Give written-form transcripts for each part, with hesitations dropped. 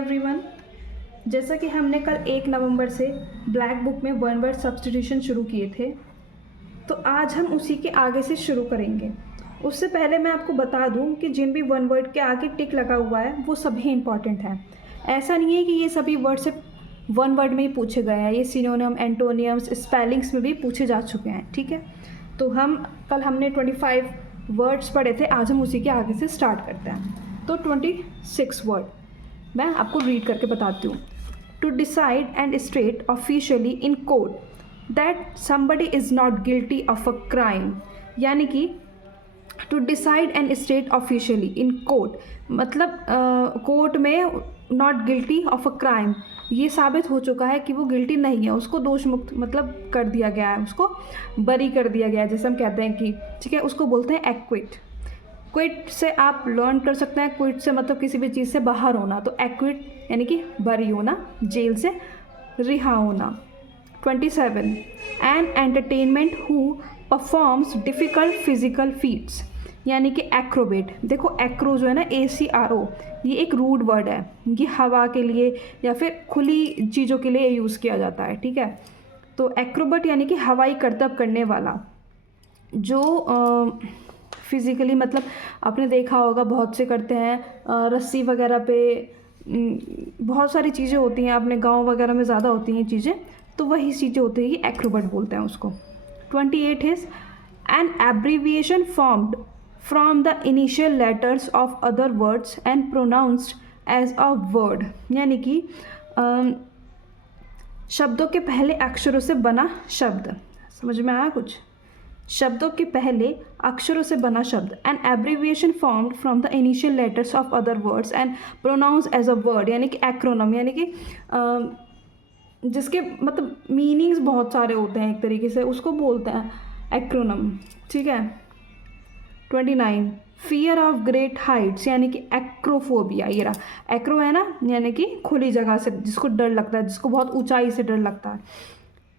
Everyone. जैसा कि हमने कल 1 नवंबर से ब्लैक बुक में वन वर्ड सब्स्टिट्यूशन शुरू किए थे, तो आज हम उसी के आगे से शुरू करेंगे। उससे पहले मैं आपको बता दूं कि जिन भी वन वर्ड के आगे टिक लगा हुआ है वो सभी इंपॉर्टेंट हैं। ऐसा नहीं है कि ये सभी वर्ड सिर्फ वन वर्ड में ही पूछे गए हैं, ये सिनोनिम, एंटोनियम्स, स्पेलिंग्स में भी पूछे जा चुके हैं। ठीक है, तो हमने 25 वर्ड्स पढ़े थे, आज हम उसी के आगे से स्टार्ट करते हैं। तो 26 वर्ड मैं आपको रीड करके बताती हूँ। To decide and state officially in court that somebody is not guilty of a crime, यानी कि to decide and state officially in court मतलब कोर्ट में not guilty of a crime, ये साबित हो चुका है कि वो गिल्टी नहीं है, उसको दोष मुक्त मतलब कर दिया गया है, उसको बरी कर दिया गया है, जैसे हम कहते हैं कि ठीक है, उसको बोलते हैं एक्विट। क्विट से आप लर्न कर सकते हैं, क्विट से मतलब किसी भी चीज़ से बाहर होना, तो एक्विट यानी कि बरी होना, जेल से रिहा होना। 27 an entertainment who performs difficult physical feats, यानी कि एक्रोबेट। देखो एक्रो जो है ना, ACRO, ये एक रूड वर्ड है, ये हवा के लिए या फिर खुली चीज़ों के लिए यूज़ किया जाता है। ठीक है, तो एक्रोबेट यानी कि हवाई करतब करने वाला, जो फिज़िकली मतलब आपने देखा होगा बहुत से करते हैं, रस्सी वगैरह पे बहुत सारी चीज़ें होती हैं, अपने गांव वगैरह में ज़्यादा होती हैं चीज़ें, तो वही चीज़ें होती हैं कि एक्रोबेट बोलते हैं उसको। 28 is an abbreviation formed from the initial letters of other words and pronounced as a word, यानी कि शब्दों के पहले अक्षरों से बना शब्द। समझ में आया कुछ? शब्दों के पहले अक्षरों से बना शब्द। An abbreviation formed from the initial letters of other words and pronounce as a word, यानी कि एक्रोनम, यानी कि जिसके मतलब मीनिंग्स बहुत सारे होते हैं एक तरीके से, उसको बोलते हैं एक्रोनम। ठीक है। 29 फियर ऑफ ग्रेट हाइट्स, यानी कि एक्रोफोबिया। ये रहा एक्रो है ना, यानी कि खुली जगह से जिसको डर लगता है, जिसको बहुत ऊंचाई से डर लगता है।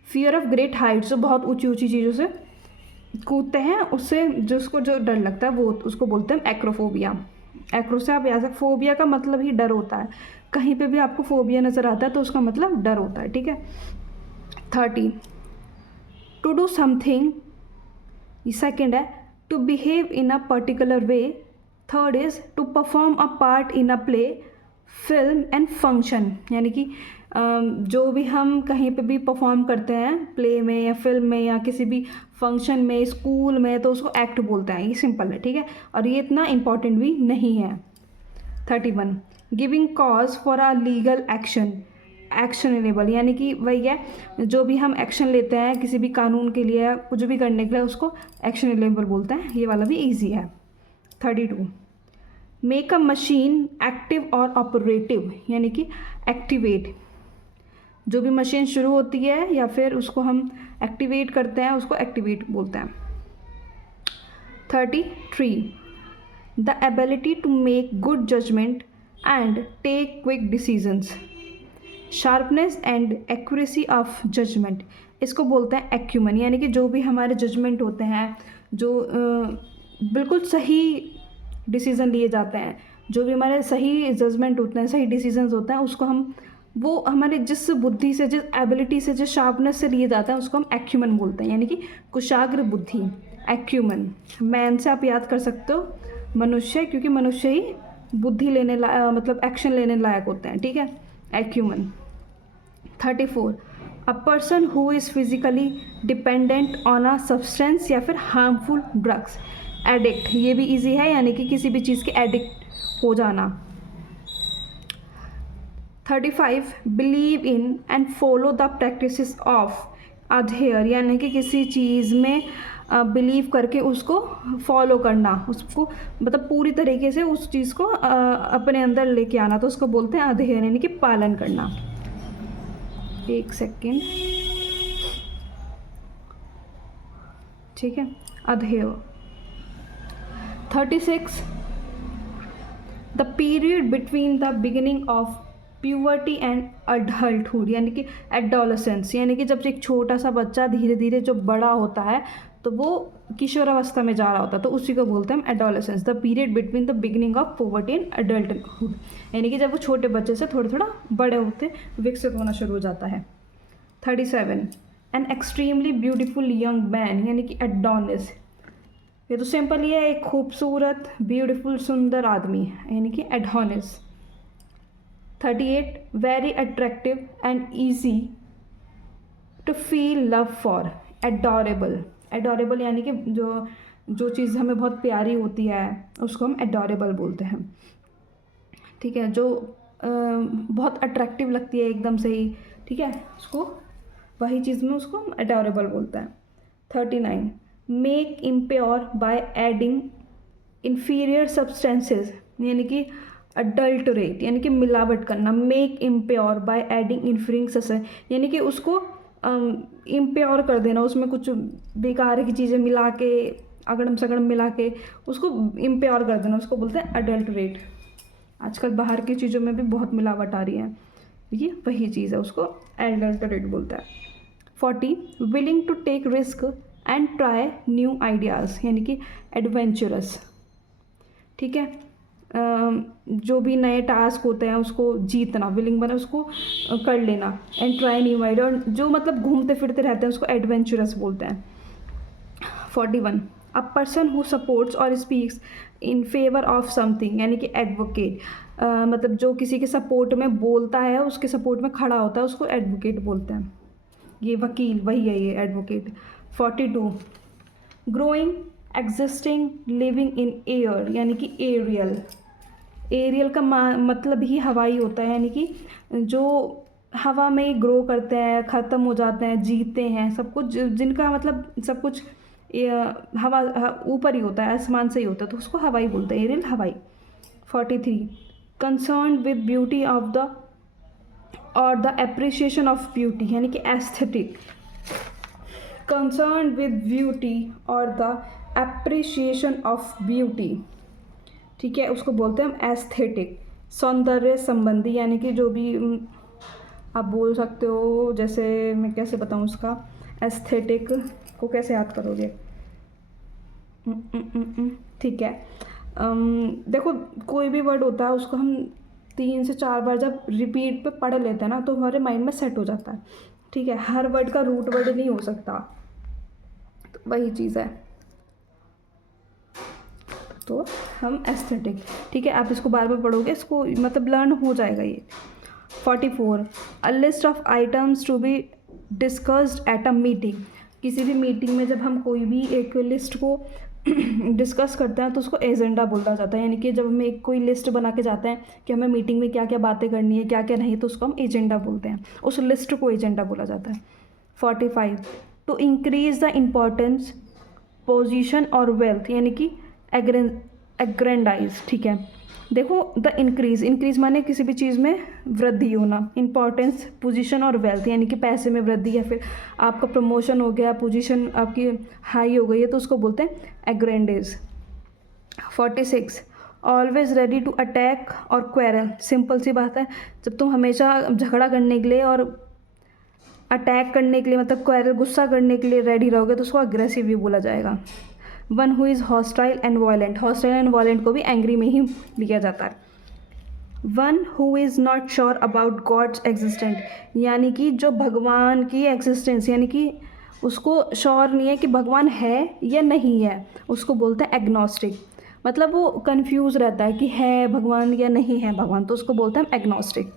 फियर ऑफ ग्रेट हाइट्स, जो बहुत ऊंची ऊंची चीज़ों से कूदते हैं, उससे जिसको जो डर लगता है वो उसको बोलते हैं एक्रोफोबिया। एक्रो से आप याद, फोबिया का मतलब ही डर होता है, कहीं पे भी आपको फोबिया नज़र आता है तो उसका मतलब डर होता है। ठीक है। 30 टू डू समथिंग, सेकेंड है to behave in a particular way. Third is to perform a part in a play, film and function, यानी कि जो भी हम कहीं पे भी परफॉर्म करते हैं, प्ले में या फिल्म में या किसी भी फंक्शन में, स्कूल में, तो उसको एक्ट बोलते हैं। ये सिंपल है। ठीक है, और ये इतना इम्पॉर्टेंट भी नहीं है। 31 giving cause for a legal action, actionable, यानी कि वही है, जो भी हम एक्शन लेते हैं किसी भी कानून के लिए, कुछ भी करने के लिए, उसको एक्शनेबल बोलते हैं। ये वाला भी ईजी है। 32 मेक अ मशीन एक्टिव और ऑपरेटिव, यानी कि एक्टिवेट, जो भी मशीन शुरू होती है या फिर उसको हम एक्टिवेट करते हैं, उसको एक्टिवेट बोलते हैं। 33 the ability to make good judgement and take quick decisions, sharpness and accuracy of judgement, इसको बोलते हैं एक्यूमन, यानी कि जो भी हमारे जजमेंट होते हैं, जो बिल्कुल सही डिसीज़न लिए जाते हैं, जो भी हमारे सही जजमेंट होते हैं, सही डिसीजंस होते हैं, उसको हम, वो हमारे जिस बुद्धि से, जिस एबिलिटी से, जिस शार्पनेस से लिए जाते हैं, उसको हम एक्यूमन बोलते हैं, यानी कि कुशाग्र बुद्धि, एक्यूमन। मैन से आप याद कर सकते हो मनुष्य, क्योंकि मनुष्य ही बुद्धि लेने मतलब एक्शन लेने लायक होते हैं। ठीक है, acumen. 34 a person who is physically dependent on a substance या फिर हार्मफुल ड्रग्स, एडिक्ट, ये भी इजी है, यानी कि किसी भी चीज़ के एडिक्ट हो जाना। 35 believe in and follow the practices of अधेयर, यानी कि किसी चीज़ में बिलीव करके उसको फॉलो करना, उसको मतलब पूरी तरीके से उस चीज़ को अपने अंदर लेके आना, तो उसको बोलते हैं अधेयर, यानी कि पालन करना। एक सेकेंड, ठीक है, अधेयर। 36 the period between the beginning of puberty and adulthood, यानी कि एडोलेसेंस, यानी कि जब एक छोटा सा बच्चा धीरे धीरे जो बड़ा होता है, तो वो किशोरावस्था में जा रहा होता है, तो उसी को बोलते हैं हम adolescence, the period between the beginning of puberty and adulthood, यानी कि जब वो छोटे बच्चे से थोड़ा थोड़ा बड़े होते विकसित होना शुरू हो जाता है। 37 an extremely beautiful young man, यानी कि एडोनिस, ये तो सिंपल ही है, एक खूबसूरत ब्यूटीफुल सुंदर आदमी, यानी कि Adonis. 38 very attractive and easy to feel love for, adorable, adorable यानी कि जो चीज़ हमें बहुत प्यारी होती है उसको हम एडोरेबल बोलते हैं, ठीक है, जो बहुत अट्रैक्टिव लगती है एकदम से ही, ठीक है, उसको वही चीज़ में उसको हम एडोरेबल बोलते हैं। 39 make impure by adding inferior substances, यानी कि अडल्टरेट यानी कि मिलावट करना, make impure by adding inferior substance, यानी कि उसको इम्प्योर कर देना, उसमें कुछ बेकार की चीज़ें मिला के अगड़म सगड़म मिला के उसको इम्प्योर कर देना, उसको बोलते हैं अडल्टरेट। आजकल बाहर की चीज़ों में भी बहुत मिलावट आ रही है, ये वही चीज़ है, उसको अडल्टरेट बोलता है। 40 willing to take risk and try new ideas, यानी कि एडवेंचरस, ठीक है, जो भी नए टास्क होते हैं उसको जीतना, विलिंग बना उसको कर लेना, एंड ट्राई न्यू आइडिया, और जो मतलब घूमते फिरते रहते हैं उसको एडवेंचरस बोलते हैं। 41 अ पर्सन हु सपोर्ट्स और speaks in favour of something, यानी कि एडवोकेट, मतलब जो किसी के सपोर्ट में बोलता है, उसके सपोर्ट में खड़ा होता है, उसको एडवोकेट बोलते हैं, ये वकील वही है ये advocate. 42 growing existing living in air, यानी कि एरियल, एरियल का मतलब ही हवाई होता है, यानी कि जो हवा में ग्रो करते हैं, ख़त्म हो जाते हैं, जीते हैं, सब कुछ जिनका मतलब सब कुछ हवा ऊपर ही होता है, आसमान से ही होता है, तो उसको हवाई बोलते हैं, एरियल हवाई। 43 concern with beauty of the और द एप्रिसिएशन ऑफ ब्यूटी, यानी कि एस्थेटिक, कंसर्न विद ब्यूटी और द एप्रिसिएशन ऑफ ब्यूटी, ठीक है, उसको बोलते हैं हम एस्थेटिक, सौंदर्य संबंधी, यानी कि जो भी आप बोल सकते हो, जैसे मैं कैसे बताऊँ उसका एस्थेटिक को कैसे याद करोगे, ठीक है, देखो कोई भी वर्ड होता है उसको हम 3 से 4 बार जब रिपीट पे पढ़ लेते हैं ना तो हमारे माइंड में सेट हो जाता है, ठीक है, हर वर्ड का रूट वर्ड नहीं हो सकता, तो वही चीज़ है, तो हम एस्थेटिक, ठीक है, आप इसको बार बार पढ़ोगे, इसको मतलब लर्न हो जाएगा ये। 44 a list of items to be discussed at a meeting, किसी भी मीटिंग में जब हम कोई भी एक लिस्ट को डिस्कस करते हैं तो उसको एजेंडा बोला जाता है, यानी कि जब हम एक कोई लिस्ट बना के जाते हैं कि हमें मीटिंग में क्या क्या बातें करनी है क्या क्या नहीं, तो उसको हम एजेंडा बोलते हैं, उस लिस्ट को एजेंडा बोला जाता है। 45 to increase the importance position और वेल्थ, यानी कि एग्रेंडाइज, ठीक है, देखो द इंक्रीज माने किसी भी चीज़ में वृद्धि होना, इंपॉर्टेंस पोजीशन और वेल्थ, यानी कि पैसे में वृद्धि, या फिर आपका प्रमोशन हो गया, पोजीशन आपकी हाई हो गई है, तो उसको बोलते हैं एग्रेंडेज। 46 ऑलवेज रेडी टू अटैक और क्वेरल, सिंपल सी बात है, जब तुम हमेशा झगड़ा करने के लिए और अटैक करने के लिए मतलब क्वेरल गुस्सा करने के लिए रेडी रहोगे तो उसको अग्रेसिव भी बोला जाएगा। One who is hostile and violent, hostile and violent को भी एंग्री में ही लिया जाता है। One who is not sure about God's existent, यानी कि जो भगवान की एग्जिस्टेंस, यानी कि उसको श्योर नहीं है कि भगवान है या नहीं है, उसको बोलते हैं एग्नोस्टिक, मतलब वो कंफ्यूज रहता है कि है भगवान या नहीं है भगवान, तो उसको बोलते हैं एग्नोस्टिक।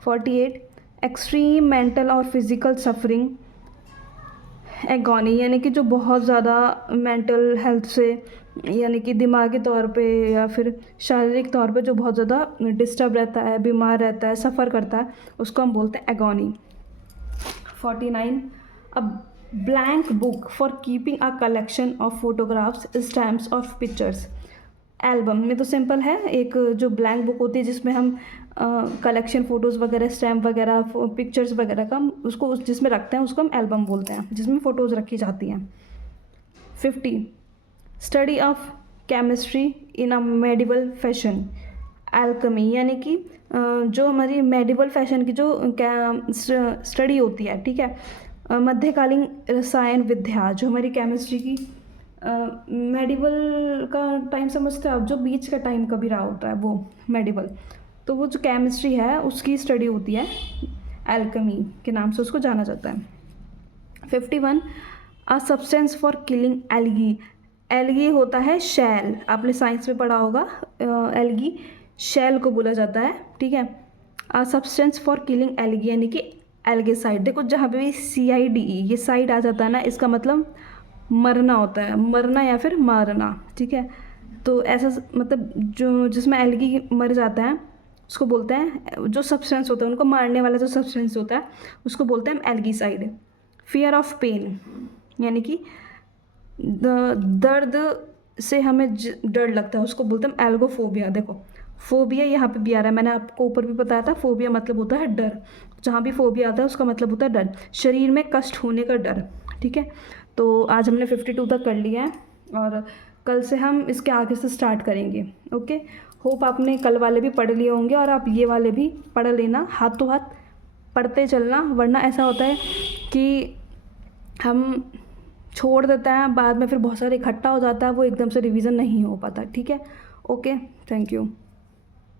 48 एक्सट्रीम मेंटल और फिजिकल सफरिंग एगोनी, यानी कि जो बहुत ज़्यादा मेंटल हेल्थ से यानी कि दिमागी तौर पे या फिर शारीरिक तौर पे जो बहुत ज़्यादा डिस्टर्ब रहता है, बीमार रहता है, सफ़र करता है, उसको हम बोलते हैं agony. 49 a blank book for keeping a collection of photographs, stamps of pictures, album में तो सिंपल है, एक जो ब्लैंक बुक होती है जिसमें हम कलेक्शन फ़ोटोज़ वगैरह, स्टैम्प वगैरह, पिक्चर्स वगैरह का हम उसको जिसमें रखते हैं उसको हम एल्बम बोलते हैं, जिसमें फ़ोटोज़ रखी जाती हैं। 50 study of chemistry in a medieval fashion, alchemy, यानी कि जो हमारी मेडिवल फैशन की जो स्टडी होती है, ठीक है, मध्यकालीन रसायन विद्या, जो हमारी केमिस्ट्री की मेडिवल का टाइम समझते हो आप, जो बीच का टाइम कभी रहा होता है वो मेडिवल, तो वो जो केमिस्ट्री है उसकी स्टडी होती है, एल्केमी के नाम से उसको जाना जाता है। 51 a substance for killing algae. Algae होता है शैल, आपने साइंस में पढ़ा होगा, एल्गी शैल को बोला जाता है, ठीक है। A substance for killing algae यानी कि एल्गेसाइड। देखो जहाँ पे भी CIDE ये साइड आ जाता है ना, इसका मतलब मरना होता है, मरना या फिर मारना, ठीक है। तो ऐसा मतलब जो जिसमें एल्गी मर जाता है उसको बोलते हैं, जो सब्सटेंस होता है उनको मारने वाला जो सब्सटेंस होता है उसको बोलते हैं एल्गीसाइड। फियर ऑफ पेन यानी कि दर्द से हमें डर लगता है, उसको बोलते हैं एल्गोफोबिया। देखो फोबिया यहाँ पे भी आ रहा है, मैंने आपको ऊपर भी बताया था, फोबिया मतलब होता है डर, जहाँ भी फोबिया आता है उसका मतलब होता है डर, शरीर में कष्ट होने का डर, ठीक है। तो आज हमने 52 तक कर लिया है और कल से हम इसके आगे से स्टार्ट करेंगे। ओके, होप आपने कल वाले भी पढ़ लिए होंगे और आप ये वाले भी पढ़ लेना, हाथों हाथ पढ़ते चलना, वरना ऐसा होता है कि हम छोड़ देते हैं, बाद में फिर बहुत सारे इकट्ठा हो जाता है, वो एकदम से रिवीजन नहीं हो पाता, ठीक है। Okay, thank you.